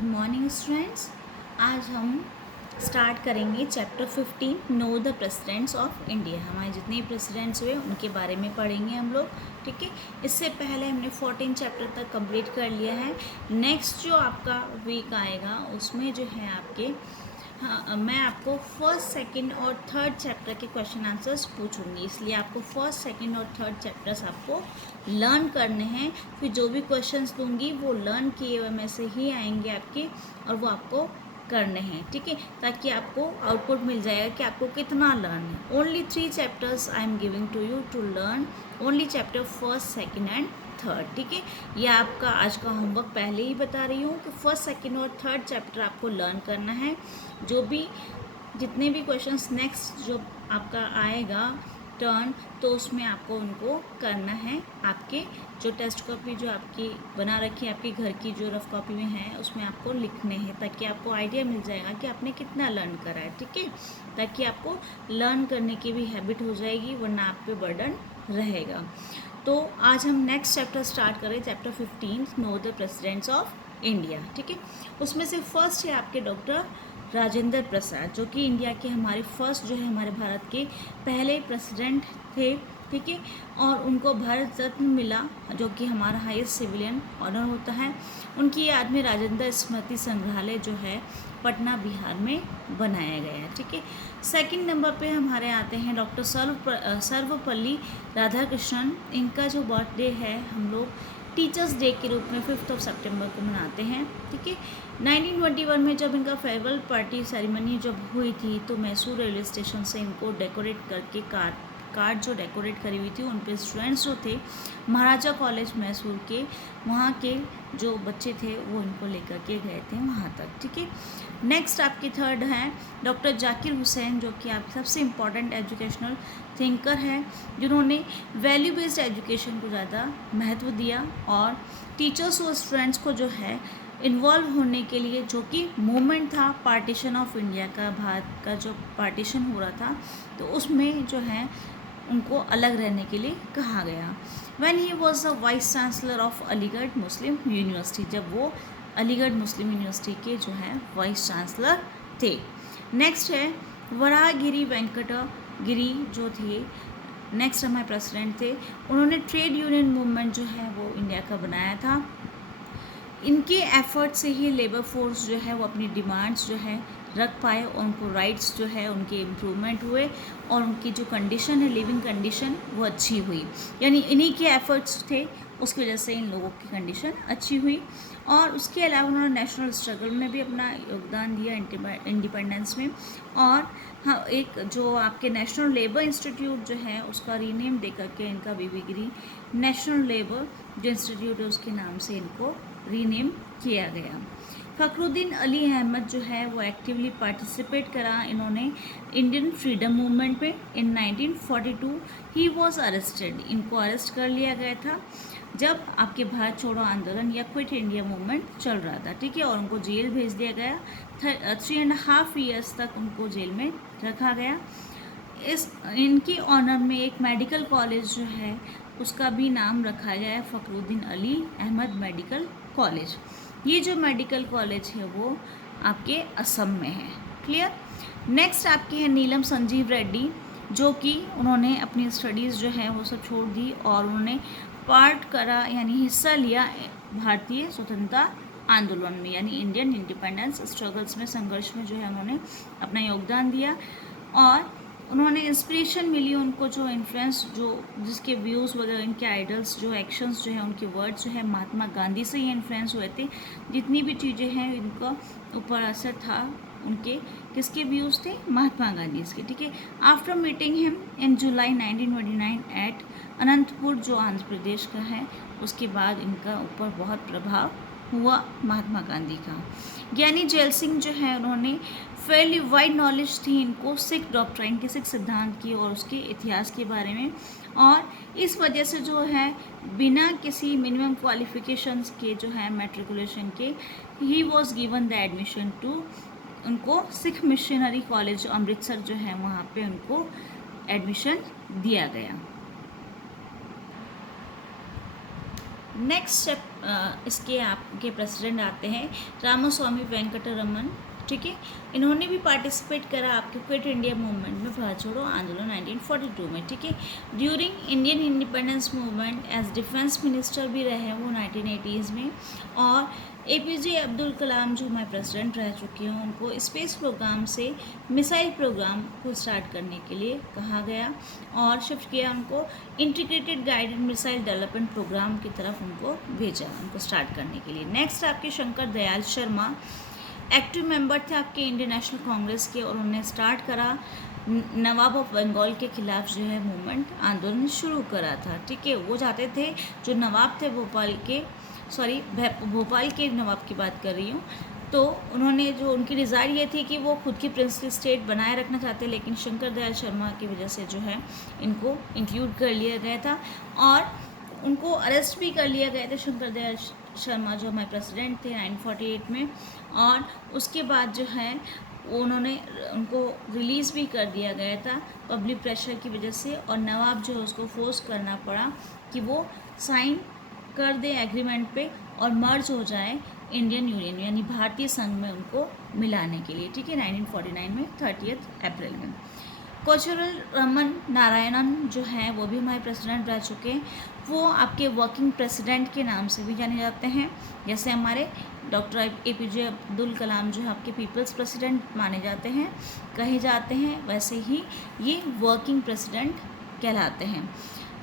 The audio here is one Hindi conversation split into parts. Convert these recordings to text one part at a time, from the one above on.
Good morning students. आज हम स्टार्ट करेंगे chapter 15 know the presidents of India. हमारे जितने प्रेसिडेंट्स हुए उनके बारे में पढ़ेंगे हम लोग, ठीक है। इससे पहले हमने 14 चैप्टर तक कंप्लीट कर लिया है। नेक्स्ट जो आपका वीक आएगा उसमें जो है आपके मैं आपको फर्स्ट सेकंड और थर्ड चैप्टर के क्वेश्चन आंसर्स पूछूंगी, इसलिए आपको फर्स्ट सेकंड और थर्ड चैप्टर्स आपको लर्न करने हैं। फिर जो भी क्वेश्चंस दूंगी वो लर्न किए हुए में से ही आएंगे आपके, और वो आपको करने हैं, ठीक है, ताकि आपको आउटपुट मिल जाएगा कि आपको कितना लर्न है। Only 3 chapters I am giving to you to learn, only chapter first second and third, ठीक है। ये आपका आज का होमवर्क पहले ही बता रही हूँ कि फर्स्ट सेकंड और थर्ड चैप्टर आपको लर्न करना है। जो भी जितने भी क्वेश्चंस नेक्स्ट जो आपका आएगा टर्न, तो उसमें आपको उनको करना है। आपके जो टेस्ट कॉपी जो आपकी बना रखी है आपके घर की, जो रफ कॉपी में है, उसमें आपको लिखने हैं, ताकि आपको आइडिया मिल जाएगा कि आपने कितना लर्न करा है, ठीक है। ताकि आपको लर्न करने की भी हैबिट हो जाएगी, वरना आप पे बर्डन रहेगा। तो आज हम नेक्स्ट चैप्टर स्टार्ट करें, chapter 15 know the presidents of India, ठीक है। उसमें से फर्स्ट है आपके डॉक्टर राजेंद्र प्रसाद, जो कि इंडिया के हमारे फर्स्ट जो है हमारे भारत के पहले प्रेसिडेंट थे, ठीक है। और उनको भारत रत्न मिला, जो कि हमारा हाईएस्ट सिविलियन ऑनर होता है। उनकी याद में राजेंद्र स्मृति संग्रहालय जो है पटना बिहार में बनाया गया है, ठीक है। सेकंड नंबर पे हमारे आते हैं डॉक्टर सर्वपल्ली राधाकृष्णन। इनका जो बर्थडे है हम लोग टीचर्स डे के रूप में 5 सितंबर को मनाते हैं, ठीक है। 1921 में जब इनका फेयरवेल पार्टी सेरेमनी जब हुई थी, तो मैसूर रेलवे स्टेशन से इनको डेकोरेट करके कार्ड जो डेकोरेट करी हुई थी, उन पे स्टूडेंट्स जो थे महाराजा कॉलेज मैसूर के, वहाँ के जो बच्चे थे वो इनको लेकर के गए थे वहाँ तक, ठीक है। नेक्स्ट आपके थर्ड हैं डॉक्टर जाकिर हुसैन, जो कि आप सबसे इम्पॉर्टेंट एजुकेशनल थिंकर है, जिन्होंने वैल्यू बेस्ड एजुकेशन को ज़्यादा महत्व दिया और टीचर्स और स्टूडेंट्स को जो है इन्वॉल्व होने के लिए, जो कि मूवमेंट था पार्टीशन ऑफ इंडिया का, भारत का जो पार्टीशन हो रहा था, तो उसमें जो है उनको अलग रहने के लिए कहा गया। When he was the vice chancellor of Aligarh Muslim university, जब वो अलीगढ़ मुस्लिम यूनिवर्सिटी के जो है वाइस चांसलर थे। नेक्स्ट है वराहगिरी वेंकट गिरी, जो थे नेक्स्ट हमारे प्रेसिडेंट थे। उन्होंने ट्रेड यूनियन मूवमेंट जो है वो इंडिया का बनाया था। इनके एफर्ट से ही लेबर फोर्स जो है वो अपनी डिमांड्स जो है रख पाए, और उनको राइट्स जो है उनके इम्प्रूवमेंट हुए, और उनकी जो कंडीशन है लिविंग कंडीशन वो अच्छी हुई। यानी इन्हीं के एफर्ट्स थे, उसकी वजह से इन लोगों की कंडीशन अच्छी हुई। और उसके अलावा उन्होंने नेशनल स्ट्रगल में भी अपना योगदान दिया, इंडिपेंडेंस में। और हाँ, एक जो आपके नेशनल लेबर इंस्टीट्यूट जो है उसका रीनेम दे करके इनका बीबीगिरी नेशनल लेबर जो इंस्टीट्यूट है उसके नाम से इनको रीनेम किया गया। फखरुद्दीन अली अहमद जो है वो एक्टिवली पार्टिसिपेट करा इन्होंने इंडियन फ्रीडम मूवमेंट में। इन 1942 ही वॉज अरेस्टेड, इनको अरेस्ट कर लिया गया था जब आपके भारत छोड़ो आंदोलन या क्विट इंडिया मूवमेंट चल रहा था, ठीक है। और उनको जेल भेज दिया गया, 3.5 ईयर्स तक उनको जेल में रखा गया। इनकी ऑनर में एक मेडिकल कॉलेज जो है उसका भी नाम रखा गया है, फखरुद्दीन अली अहमद मेडिकल कॉलेज। ये जो मेडिकल कॉलेज है वो आपके असम में है, क्लियर। नेक्स्ट आपके हैं नीलम संजीव रेड्डी, जो कि उन्होंने अपनी स्टडीज़ जो है वो सब छोड़ दी और उन्होंने पार्ट करा, यानी हिस्सा लिया भारतीय स्वतंत्रता आंदोलन में, यानी इंडियन इंडिपेंडेंस स्ट्रगल्स में, संघर्ष में जो है उन्होंने अपना योगदान दिया। और उन्होंने इंस्पिरेशन मिली उनको, जो इन्फ्लुएंस जो जिसके व्यूज़ वगैरह, इनके आइडल्स जो एक्शंस जो है उनके वर्ड्स जो है महात्मा गांधी से ही इन्फ्लुएंस हुए थे। जितनी भी चीज़ें हैं इनका ऊपर असर था उनके, किसके व्यूज़ थे, महात्मा गांधी के, ठीक है। After meeting him in July 1929 at Anantapur, जो आंध्र प्रदेश का है, उसके बाद इनका ऊपर बहुत प्रभाव हुआ महात्मा गांधी का। ज्ञानी जैल सिंह जो है उन्होंने फेयरली वाइड नॉलेज थी इनको सिख डॉक्ट्राइन के, सिख सिद्धांत की और उसके इतिहास के बारे में, और इस वजह से जो है बिना किसी मिनिमम क्वालिफिकेशंस के जो है मैट्रिकुलेशन के, he was given the admission to, उनको सिख मिशनरी कॉलेज अमृतसर जो है वहाँ पे उनको एडमिशन दिया गया। नेक्स्ट स्टेप इसके आपके प्रेसिडेंट आते हैं रामास्वामी वेंकटरमन, ठीक है। इन्होंने भी पार्टिसिपेट करा आपके क्विट इंडिया मूवमेंट में, भारत छोड़ो आंदोलन 1942 में, ठीक है। During Indian independence movement as defence minister भी रहे हैं वो 1980s में। और APJ अब्दुल कलाम जो हमारे प्रेसिडेंट रह चुके हैं, उनको स्पेस प्रोग्राम से मिसाइल प्रोग्राम को स्टार्ट करने के लिए कहा गया और शिफ्ट किया उनको integrated guided missile development programme की तरफ उनको भेजा, उनको स्टार्ट करने के लिए। नेक्स्ट आपके शंकर दयाल शर्मा एक्टिव मेंबर थे आपके इंडियन नेशनल कांग्रेस के, और उन्होंने स्टार्ट करा नवाब ऑफ बंगाल के खिलाफ जो है मूवमेंट, आंदोलन शुरू करा था, ठीक है। वो चाहते थे जो नवाब थे भोपाल के नवाब की बात कर रही हूँ, तो उन्होंने जो उनकी डिज़ायर ये थी कि वो खुद की प्रिंसली स्टेट बनाए रखना चाहते, लेकिन शंकर दयाल शर्मा की वजह से जो है इनको इंक्लूड कर लिया गया था और उनको अरेस्ट भी कर लिया गया था। शंकर दयाल शर्मा जो हमारे प्रेसिडेंट थे 1948 में, और उसके बाद जो है उन्होंने उनको रिलीज़ भी कर दिया गया था पब्लिक प्रेशर की वजह से, और नवाब जो है उसको फोर्स करना पड़ा कि वो साइन कर दे एग्रीमेंट पे और मर्ज हो जाए इंडियन यूनियन यानी भारतीय संघ में उनको मिलाने के लिए, ठीक है, 1949 में 30 अप्रैल में। कोचुरल रमन नारायणन जो हैं वो भी हमारे प्रेसिडेंट रह चुके हैं। वो आपके वर्किंग प्रेसिडेंट के नाम से भी जाने जाते हैं, जैसे हमारे डॉक्टर APJ अब्दुल कलाम जो है आपके पीपल्स प्रेसिडेंट माने जाते हैं, कहे जाते हैं, वैसे ही ये वर्किंग प्रेसिडेंट कहलाते हैं।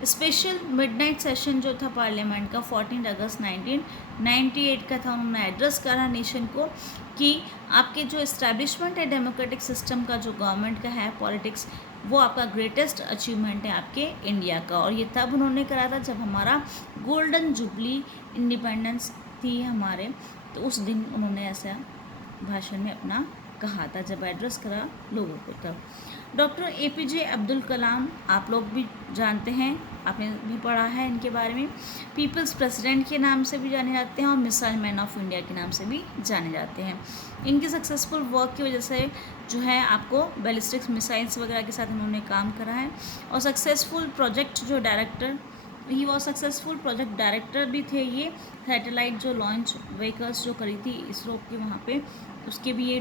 स्पेशल मिडनाइट सेशन जो था पार्लियामेंट का 14 अगस्त 1998 का था, उन्होंने एड्रेस करा नेशन को कि आपके जो इस्टेब्लिशमेंट है डेमोक्रेटिक सिस्टम का, जो गवर्नमेंट का है पॉलिटिक्स, वो आपका ग्रेटेस्ट अचीवमेंट है आपके इंडिया का। और ये तब उन्होंने करा था जब हमारा गोल्डन जुबली इंडिपेंडेंस थी हमारे, तो उस दिन उन्होंने ऐसा भाषण में अपना कहा था जब एड्रेस करा लोगों को तब। डॉक्टर APJ अब्दुल कलाम आप लोग भी जानते हैं, आपने भी पढ़ा है इनके बारे में, पीपल्स प्रेसिडेंट के नाम से भी जाने जाते हैं और मिसाइल मैन ऑफ इंडिया के नाम से भी जाने जाते हैं। इनकी सक्सेसफुल वर्क की वजह से जो है आपको बैलिस्टिक मिसाइल्स वगैरह के साथ उन्होंने काम करा है, और सक्सेसफुल प्रोजेक्ट जो डायरेक्टर ही वो सक्सेसफुल प्रोजेक्ट डायरेक्टर भी थे। ये सैटेलाइट जो लॉन्च व्हीकल्स जो करी थी इसरो की वहाँ पे, उसके भी ये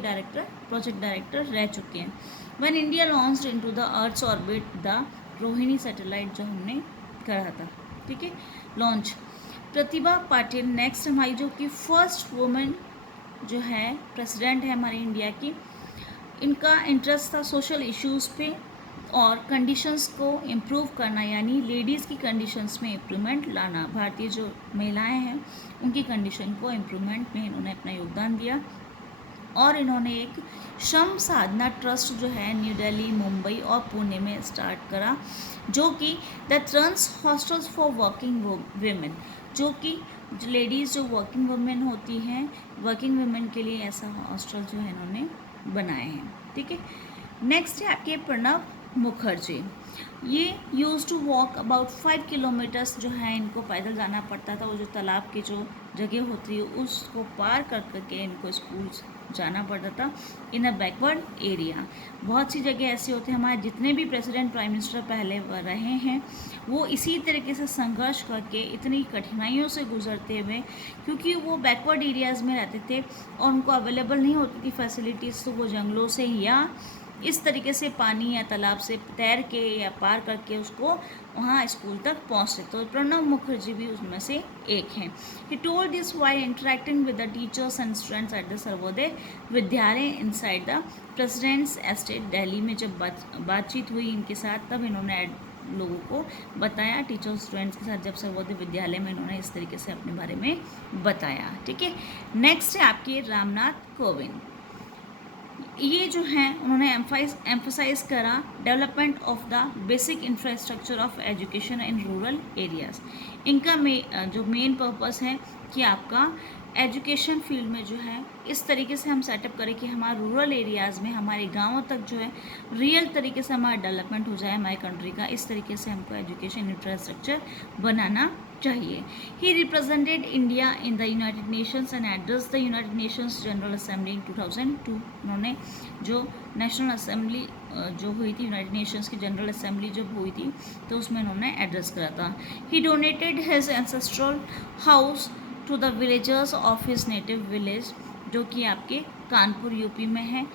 प्रोजेक्ट डायरेक्टर रह चुके हैं। When India launched into the earth's orbit the Rohini satellite जो हमने करा था, ठीक है, लॉन्च। प्रतिभा पाटिल नेक्स्ट हमारी जो कि फर्स्ट वुमेन जो है प्रेसिडेंट है हमारी इंडिया की। इनका इंटरेस्ट था सोशल इश्यूज़ पे और कंडीशंस को इम्प्रूव करना, यानी लेडीज़ की कंडीशंस में इम्प्रूवमेंट लाना। भारतीय जो महिलाएं हैं उनकी कंडीशन को इम्प्रूवमेंट में इन्होंने अपना योगदान दिया। और इन्होंने एक श्रम साधना ट्रस्ट जो है न्यू दिल्ली, मुंबई और पुणे में स्टार्ट करा, जो कि the trans hostels for working women, जो कि लेडीज़ जो वर्किंग वुमेन होती हैं, वर्किंग वुमेन के लिए ऐसा हॉस्टल जो है इन्होंने बनाए हैं, ठीक है। नेक्स्ट है आपके प्रणब मुखर्जी। ये used to walk about 5 kilometres जो है इनको पैदल जाना पड़ता था, वो जो तालाब की जो जगह होती है उसको पार कर करके इनको स्कूल जाना पड़ता था इन अ बैकवर्ड एरिया। बहुत सी जगह ऐसे होते हैं, हमारे जितने भी प्रेसिडेंट प्राइम मिनिस्टर पहले रहे हैं वो इसी तरीके से संघर्ष करके इतनी कठिनाइयों से गुजरते हुए, क्योंकि वो बैकवर्ड एरियाज़ में रहते थे और उनको अवेलेबल नहीं होती थी फैसिलिटीज़, तो वो जंगलों से या इस तरीके से पानी या तालाब से तैर के या पार करके उसको वहाँ स्कूल तक पहुँचते। तो प्रणब मुखर्जी भी उसमें से एक हैं। He told this while interacting with the teachers and students at the Sarvodaya Vidyalaya inside the President's Estate Delhi में। जब बातचीत हुई इनके साथ तब इन्होंने लोगों को बताया, टीचर्स स्टूडेंट्स के साथ जब सर्वोदय विद्यालय में इन्होंने इस तरीके से अपने बारे में बताया, ठीक है। नेक्स्ट है आपके रामनाथ कोविंद। ये जो हैं उन्होंने एम्फसाइज करा development of the basic infrastructure of education in rural areas. इनका जो मेन पर्पस है कि आपका एजुकेशन फील्ड में जो है इस तरीके से हम सेटअप करें कि हमारे रूरल एरियाज़ में, हमारे गांवों तक जो है रियल तरीके से हमारा डेवलपमेंट हो जाए हमारे कंट्री का। इस तरीके से हमको एजुकेशन इंफ्रास्ट्रक्चर बनाना चाहिए। He represented India in the United Nations and address the United Nations General Assembly in 2002। उन्होंने जो नेशनल असेंबली जो हुई थी, यूनाइटेड नेशंस की जनरल असेंबली जब हुई थी तो उसमें उन्होंने एड्रेस करा था। He donated his ancestral house to the villagers of his native village, जो कि आपके कानपुर यूपी में है।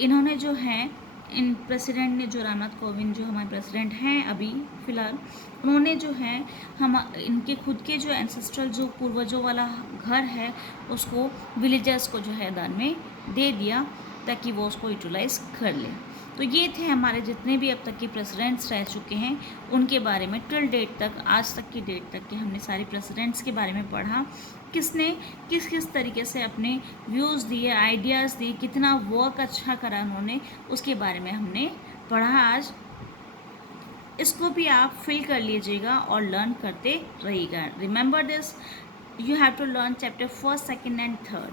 इन्होंने जो है इन प्रेसिडेंट ने, जो रामनाथ कोविंद जो हमारे प्रेसिडेंट हैं अभी फ़िलहाल, उन्होंने जो है हम इनके खुद के जो एंसेस्ट्रल जो पूर्वजों वाला घर है उसको विलेजर्स को जो है दान में दे दिया ताकि वो उसको यूटिलाइज़ कर ले। तो ये थे हमारे जितने भी अब तक के प्रेसिडेंट्स रह चुके हैं उनके बारे में टिल डेट तक, आज तक की डेट तक के हमने सारे प्रेसिडेंट्स के बारे में पढ़ा। किसने किस तरीके से अपने व्यूज़ दिए, आइडियाज़ दिए, कितना वर्क अच्छा करा उन्होंने, उसके बारे में हमने पढ़ा आज। इसको भी आप फिल कर लीजिएगा और लर्न करते रहिएगा। Remember this, you have to learn chapter 1, 2 and 3।